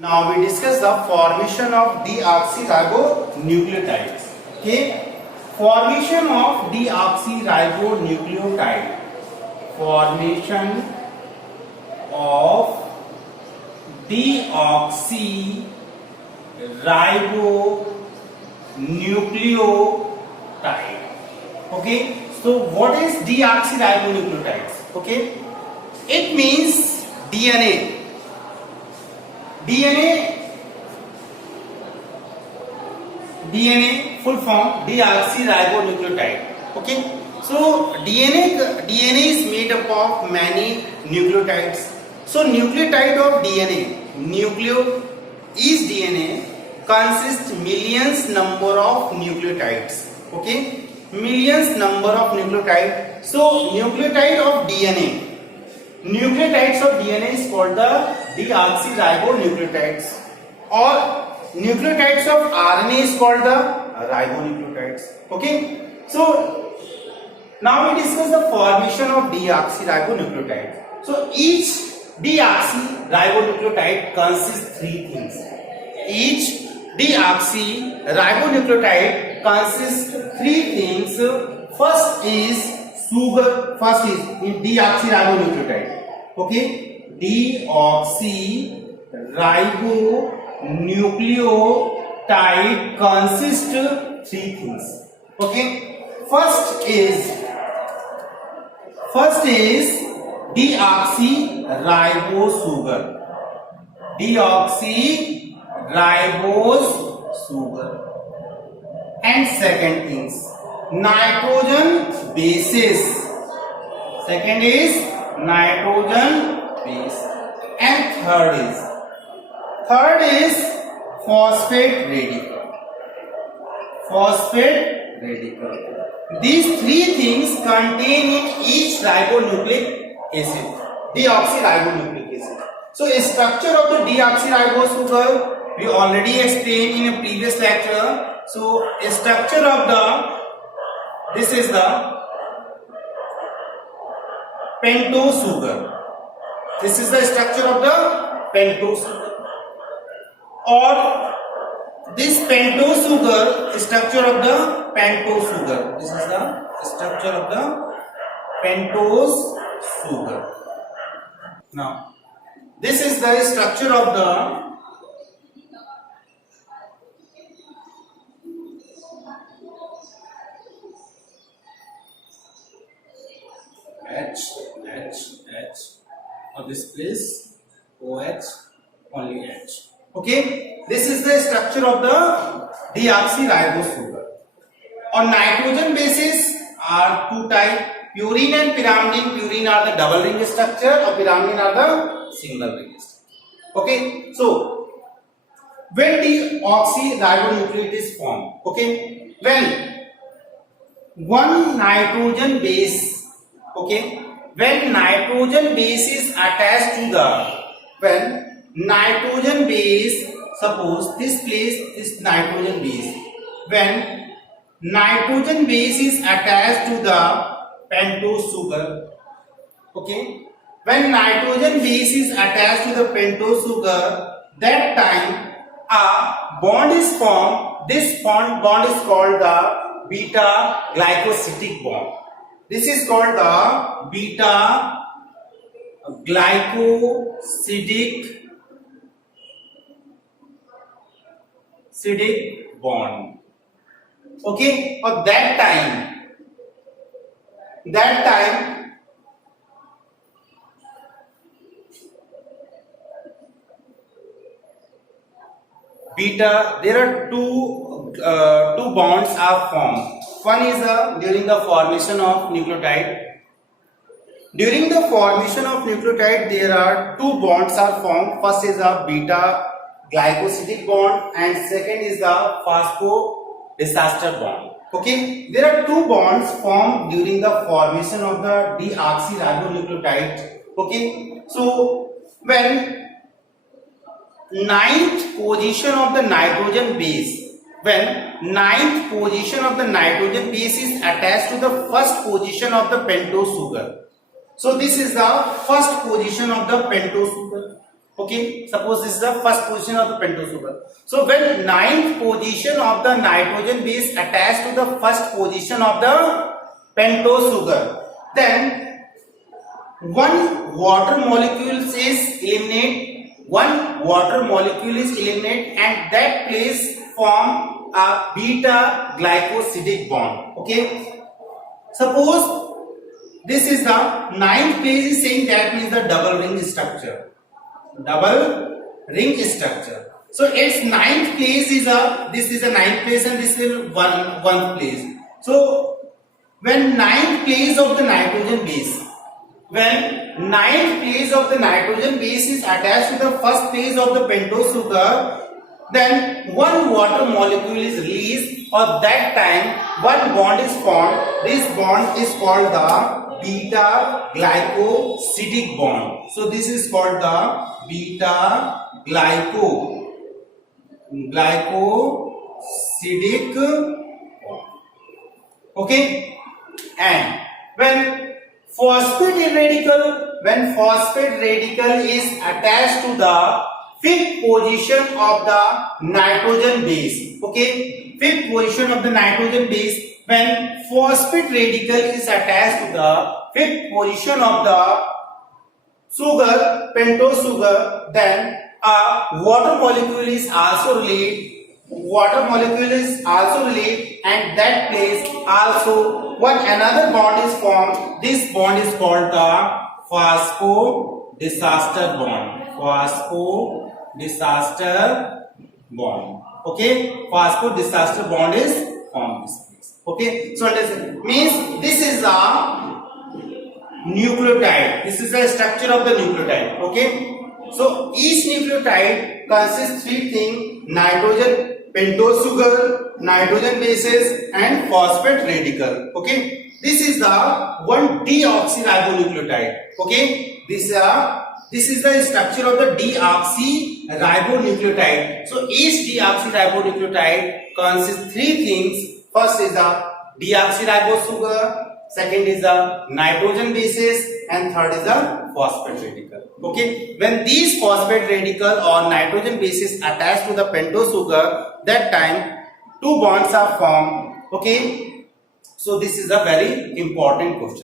Now we discuss the formation of deoxyribonucleotides. Okay, formation of deoxyribonucleotide. Formation of deoxyribonucleotide. Okay, so what is deoxyribonucleotides? Okay, it means DNA. DNA full form deoxyribonucleotide. Okay, so DNA is made up of many nucleotides. So nucleotide of DNA, nucleo is DNA consists millions number of nucleotides. Okay, millions number of nucleotides. So nucleotide of DNA, nucleotides of DNA is called the deoxyribonucleotides, or nucleotides of RNA is called the ribonucleotides. Okay, so now we discuss the formation of deoxyribonucleotides. So each deoxyribonucleotide consists three things. Each deoxyribonucleotide consists three things. First is sugar. First is deoxyribonucleotide. Okay, deoxyribonucleotide consists three things. Okay, first is deoxyribose sugar. Deoxyribose sugar. And second things, nitrogen bases. Second is nitrogen base. And third is phosphate radical. Phosphate radical. These three things contain in each ribonucleic acid, deoxyribonucleic acid. So a structure of the deoxyribose sugar we already explained in a previous lecture. So a structure of this is the pentose sugar. This is the structure of the pentose sugar. Or this pentose sugar, structure of the pentose sugar. This is the structure of the pentose sugar. Now, this is the structure of the H, or this place OH, only H. Okay, this is the structure of the deoxyribose sugar. On nitrogen bases are two types, purine and pyrimidine. Purine are the double ring structure, or pyrimidine are the single ring structure. Okay, so when deoxyribonucleotide is formed, okay, when one nitrogen base, okay, when nitrogen base is attached to suppose this place is nitrogen base. When nitrogen base is attached to the pentose sugar, okay, when nitrogen base is attached to the pentose sugar, that time a bond is formed. This bond is called the beta glycosidic bond. This is called the beta glycosidic bond. Okay, or that time beta, there are two bonds are formed. One is during the formation of nucleotide. During the formation of nucleotide, there are two bonds are formed. First is a beta glycosidic bond, and second is the phosphodiester bond. Okay, there are two bonds formed during the formation of the deoxyribonucleotide. Okay, so when ninth position of the nitrogen base, when ninth position of the nitrogen base is attached to the first position of the pentose sugar, So this is the first position of the pentose sugar. Okay, suppose this is the first position of the pentose sugar. So when ninth position of the nitrogen base attached to the first position of the pentose sugar, then one water molecule is eliminated. One water molecule is eliminated, and that place form a beta glycosidic bond. Okay, suppose this is the ninth place is saying that means the double ring structure. Double ring structure. So its ninth place is this is a ninth place and this is one place. So when ninth place of the nitrogen base, when ninth place of the nitrogen base is attached to the first place of the pentose sugar, then one water molecule is released, or that time one bond is formed. This bond is called the beta glycosidic bond. So this is called the beta glycosidic bond. Okay, and when phosphate radical is attached to the fifth position of the nitrogen base. Okay, fifth position of the nitrogen base. When phosphate radical is attached to the fifth position of the sugar, pentose sugar, then a water molecule is also released. And that place also one another bond is formed. This bond is called the phosphodiester bond. Okay, phosphodiester bond is formed this place. Okay, so understand, means this is a nucleotide. This is the structure of the nucleotide. Okay, so each nucleotide consists three things: nitrogen, pentose sugar, nitrogen bases, and phosphate radical. Okay, this is the one deoxyribonucleotide. Okay, this is the structure of the deoxyribonucleotide. So each deoxyribonucleotide consists three things. First is the deoxyribose sugar, second is the nitrogen bases, and third is the phosphate radical. Okay, when these phosphate radical or nitrogen bases attach to the pentose sugar, that time two bonds are formed. Okay, so this is a very important question.